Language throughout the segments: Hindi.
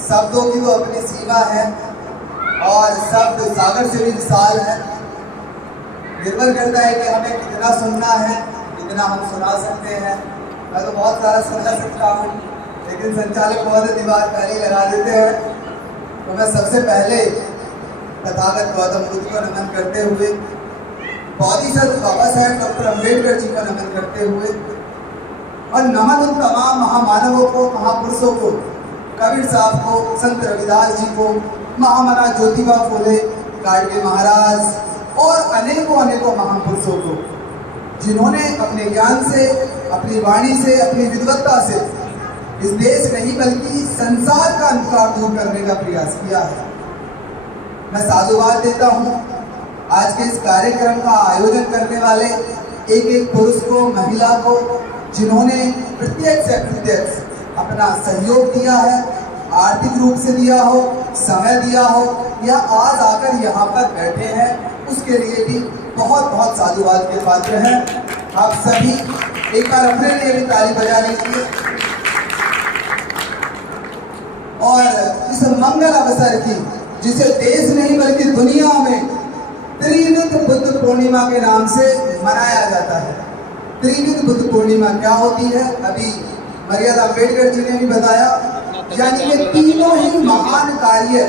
शब्दों की तो अपनी सीमा है और शब्द सागर से भी विशाल है। निर्भर करता है कि हमें कितना सुनना है, कितना हम सुना सकते हैं। मैं तो बहुत सारा सुना सकता हूँ, लेकिन संचालक बहुत दिमाग पहले लगा देते हैं। तो मैं सबसे पहले तथागत गौतम बुद्ध को नमन करते हुए, बोधिसत्व बाबा साहेब डॉक्टर अम्बेडकर जी को नमन करते हुए और नमन उन तमाम महामानवों को, महापुरुषों को, कबीर साहब को, संत रविदास जी को, महामना ज्योतिबा फुले, गाडगे महाराज और अनेकों अनेकों महापुरुषों को, जिन्होंने अपने ज्ञान से, अपनी वाणी से, अपनी विद्वत्ता से इस देश नहीं बल्कि संसार का अंधकार दूर करने का प्रयास किया है। मैं साधुवाद देता हूँ आज के इस कार्यक्रम का आयोजन करने वाले एक एक पुरुष को, महिला को, जिन्होंने प्रत्यक्ष अप्रत्यक्ष अपना सहयोग दिया है, आर्थिक रूप से दिया हो, समय दिया हो, या आज आकर यहाँ पर बैठे हैं, उसके लिए भी बहुत बहुत साधुवाद के पात्र हैं। आप सभी एक बार अपने लिए भी ताली बजा लीजिए। और इस मंगल अवसर की, जिसे देश नहीं बल्कि दुनिया में त्रिविध बुद्ध पूर्णिमा के नाम से मनाया जाता है। त्रिविध बुद्ध पूर्णिमा क्या होती है, अभी मर्यादा अम्बेडकर जी ने भी बताया। यानी कि तीनों ही महान कार्य,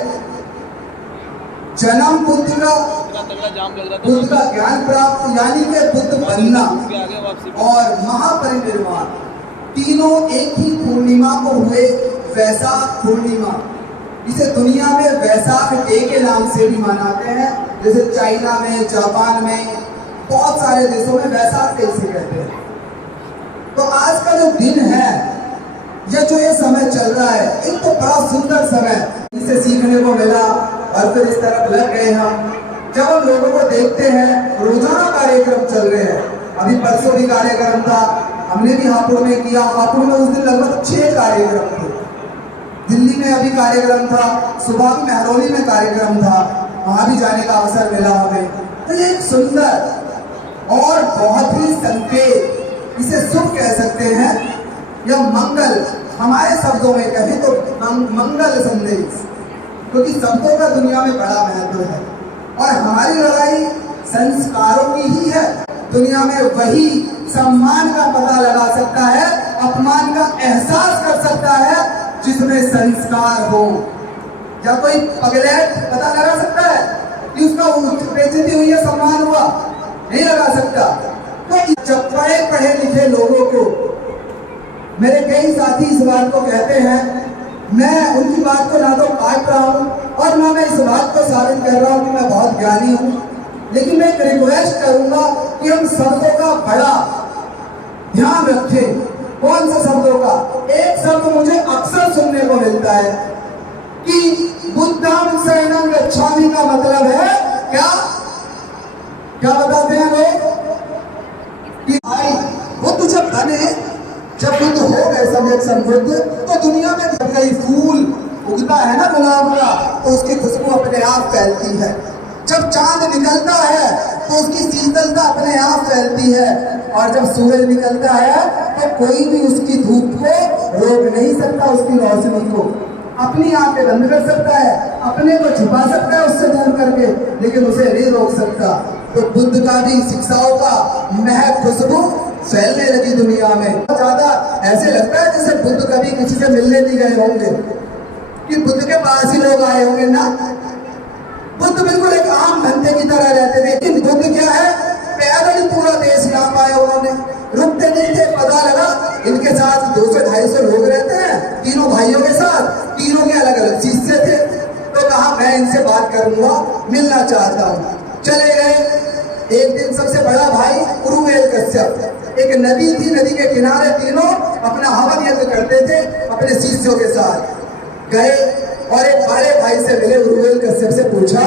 जन्म बुद्ध का ज्ञान प्राप्त यानी कि बुद्ध बनना और महापरिनिर्वाण, तीनों एक ही पूर्णिमा को हुए, वैशाख पूर्णिमा। इसे दुनिया में वैशाख डे के नाम से भी मनाते हैं। जैसे चाइना में, जापान में, बहुत सारे देशों में वैशाख डे से कहते हैं। तो आज का जो दिन है, या जो ये समय चल रहा है, एक तो बड़ा सुंदर समय इसे सीखने को मिला। और फिर इस तरफ लग गए हम, जब हम लोगों को देखते हैं रोजाना कार्यक्रम चल रहे हैं। अभी परसों भी कार्यक्रम था, हमने भी हापुड़ में किया। हापुड़ में उस दिन लगभग 6 कार्यक्रम थे। दिल्ली में अभी कार्यक्रम था, सुबह में मेहरौली में कार्यक्रम था, वहां भी जाने का अवसर मिला हमें। तो ये एक सुंदर और बहुत ही संकेत, इसे शुभ कह सकते हैं या मंगल, हमारे शब्दों में कहें तो मंगल संदेश, क्योंकि शब्दों का दुनिया में बड़ा महत्व है। और हमारी लड़ाई संस्कारों की ही है। दुनिया में वही सम्मान का पता लगा सकता है, अपमान का एहसास कर सकता है, जिसमें संस्कार हो। या कोई पगलेट पता लगा सकता है कि उसका बेइज्जती हुई है, सम्मान हुआ? नहीं लगा सकता। तो जब पढ़े पढ़े लिखे लोगों को, मेरे कई साथी इस बात को कहते हैं, मैं उनकी बात को ना तो काट रहा हूँ और ना मैं इस बात को साबित कर रहा हूँ कि मैं बहुत ज्ञानी हूँ, लेकिन मैं एक रिक्वेस्ट करूंगा कि हम शब्दों का बड़ा ध्यान रखें। कौन सा शब्दों का? एक शब्द मुझे अक्सर सुनने को मिलता है कि बुद्धं शरणं गच्छामि का मतलब है क्या? क्या बताते हैं लोग कि भाई बुद्ध जब बने, जब बुद्ध हो गए सम्यक संबुद्ध, तो दुनिया में जब कहीं फूल उगता है ना गुलाब का, तो उसकी खुशबू अपने आप फैलती है। जब चांद निकलता है तो उसकी शीतलता अपने आप फैलती है। और जब सूरज निकलता है तो कोई भी उसकी धूप को रोक नहीं सकता, उसकी रोशनी को। अपनी आंखें बंद कर सकता है, अपने को छुपा सकता है उससे दूर करके, लेकिन उसे नहीं रोक सकता। तो बुद्ध का भी शिक्षाओं का महक खुशबू फैलने लगी दुनिया में। ज्यादा ऐसे लगता है जैसे बुद्ध कभी किसी से मिलने नहीं गए होंगे, कि बुद्ध के पास ही लोग आए होंगे ना। बुद्ध बिल्कुल एक आम धंधे की तरह रहते थे। लेकिन बुद्ध क्या है, पैदल पूरा देश नाप आए उन्होंने, रुकते नहीं थे। पता लगा इनके साथ 200-250 लोग रहते हैं, तीनों भाइयों के साथ, तीनों के अलग अलग शिष्य थे। तो कहा मैं इनसे बात करूंगा, मिलना चाहता हूँ। चले गए। एक दिन सबसे बड़ा भाई उरुवेल कश्यप, एक नदी थी, नदी के किनारे तीनों अपना हवन यज्ञ करते थे अपने शिष्यों के साथ। गए और एक बड़े भाई से मिले। उरुवेल कश्यप से पूछा,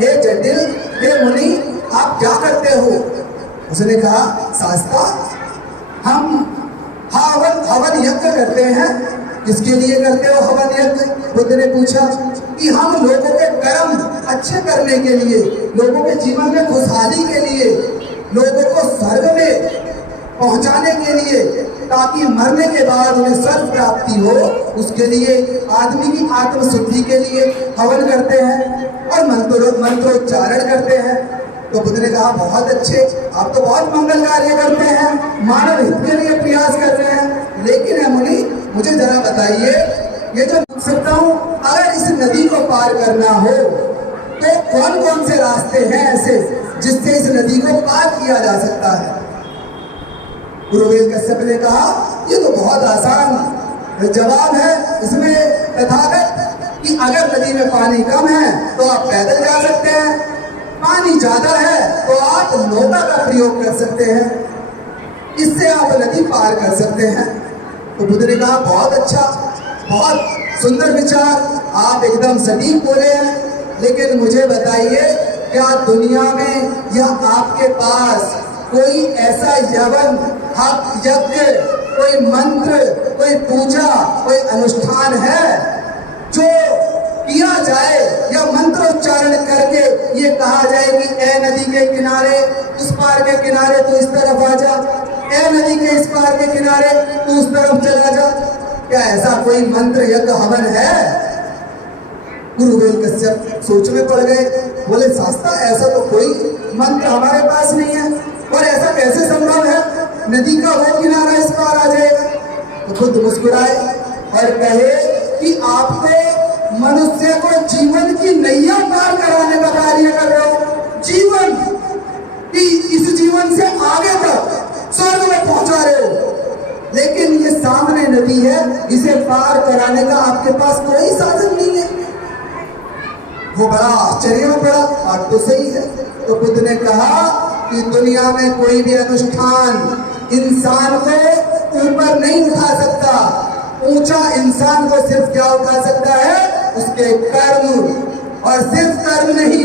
हे जटिल, हे मुनि, आप क्या करते हो? उसने कहा, शास्त्रा, हम हवन यज्ञ करते हैं। किसके लिए करते हो हवन यज्ञ? बुद्ध ने पूछा। कि हम लोगों के कर्म अच्छे करने के लिए, लोगों के जीवन में खुशहाली के लिए, लोगों को स्वर्ग में पहुंचाने के लिए, ताकि मरने के बाद उन्हें स्वर्ग प्राप्ति हो, उसके लिए आदमी की आत्म शुद्धि के लिए हवन करते हैं और मंत्रोच्चारण करते हैं। तो बुद्ध ने कहा बहुत अच्छे, आप तो बहुत मंगल कार्य करते हैं, मानव हित के लिए प्रयास कर रहे हैं, लेकिन है मुनि मुझे जरा बताइए, ये जो पूछ सकता हूँ, अगर इस नदी को पार करना हो तो कौन कौन से रास्ते हैं ऐसे जिससे इस नदी को पार किया जा सकता है? गुरुवेद कश्यप ने कहा ये तो बहुत आसान जवाब है इसमें तथागत कि अगर नदी में पानी कम है तो आप पैदल जा सकते हैं, पानी ज्यादा है तो आप नौका का प्रयोग कर सकते हैं, इससे आप नदी पार कर सकते हैं। तो बुद्ध ने कहा बहुत अच्छा, बहुत सुंदर विचार, आप एकदम सटीक बोले हैं, लेकिन मुझे बताइए क्या दुनिया में या आपके पास कोई ऐसा यवन, हक, यज्ञ, कोई मंत्र, कोई पूजा, कोई अनुष्ठान है जो किया जाए या मंत्रोच्चारण करके ये कहा जाए कि ए नदी के किनारे, उस पार के किनारे तू इस तरफ आ जा, ए नदी के इस पार के किनारे तू उस तरफ चला जा? क्या ऐसा कोई मंत्र यज्ञ हवन है? गुरुवेद कश्यप सोच में पड़ गए, बोले शास्त्रा ऐसा तो कोई मंत्र हमारे पास नहीं है, और ऐसा कैसे संभव है नदी का वो किनारा इस पार आ जाएगा? तो खुद मुस्कुराए और कहे कि आपको मनुष्य को जीवन की नैया पार कराने का कार्य कर रहे हो, जीवन कि इस जीवन से आगे तक स्वर्ग में पहुंचा रहे हो, लेकिन ये सामने नदी है, इसे पार कराने का आपके पास कोई साधन नहीं है। वो बड़ा आश्चर्य में पड़ा, बात तो सही है। तो बुद्ध ने कहा कि दुनिया में कोई भी अनुष्ठान इंसान को ऊपर नहीं उठा सकता, ऊंचा इंसान को सिर्फ क्या उठा सकता है? उसके कर्म, और सिर्फ कर्म नहीं,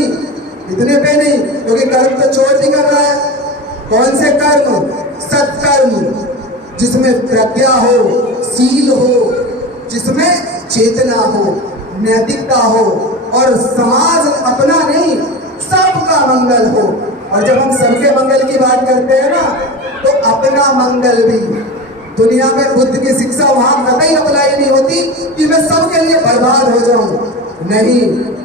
इतने पे नहीं, क्योंकि कर्म तो चोर नहीं कर रहा है। कौन से कर्म? सत्कर्म, जिसमें प्रज्ञा हो, सील हो, जिसमें चेतना हो, नैतिकता हो, और समाज अपना नहीं सबका मंगल हो। और जब हम सबके मंगल की बात करते हैं ना, तो अपना मंगल भी। दुनिया में बुद्ध की शिक्षा वहां कतई अप्लाई नहीं होती कि मैं सबके लिए बर्बाद हो जाऊं, नहीं,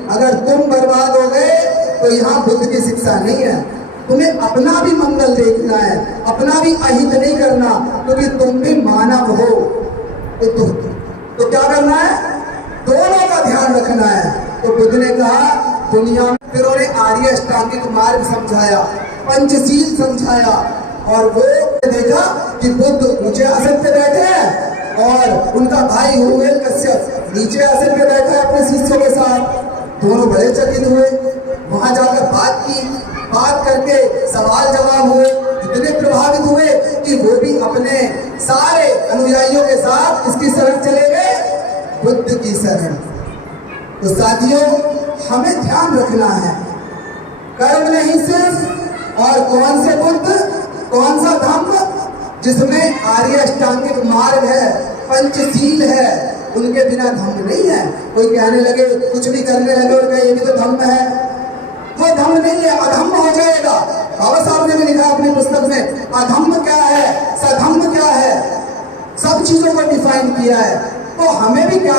अगर तुम बर्बाद हो गए तो यहाँ बुद्ध की शिक्षा नहीं है। तुम्हें अपना भी मंगल देखना है, अपना भी अहित नहीं करना, क्योंकि तुम भी मानव हो। तो क्या करना है? दोनों का ध्यान रखना है। तो बुद्ध ने कहा दुनिया में, फिर उन्हें आर्य अष्टांगिक मार्ग समझाया, पंचशील समझाया, और वो देखा कि बुद्ध ऊंचे आसन पे बैठे हैं और उनका भाई गुरुवेद कश्यप नीचे आसन पे बैठा है अपने शिष्यों के साथ। दोनों बड़े चकित हुए, वहां जाकर बात की, बात करके सवाल जवाब हुए, इतने प्रभावित हुए कि वो भी अपने सारे अनुयायियों के साथ इसकी शरण चले गए, बुद्ध की शरण। तो साथियों, हमें ध्यान रखना है, कर्म नहीं सिर्फ, और कौन से बुद्ध, कौन सा धम्म, जिसमें आर्य अष्टांगिक मार्ग है, पंचशील है, उनके बिना धम्म नहीं है। कोई कहने लगे, कुछ भी करने लगे और कहे ये भी तो धम्म है, वो धम्म नहीं है, अधम्म हो जाएगा। बाबा साहब ने भी लिखा अपनी पुस्तक में, अधम्म क्या है, सधम्म क्या है, सब चीजों को डिफाइन किया है। तो हमें भी क्या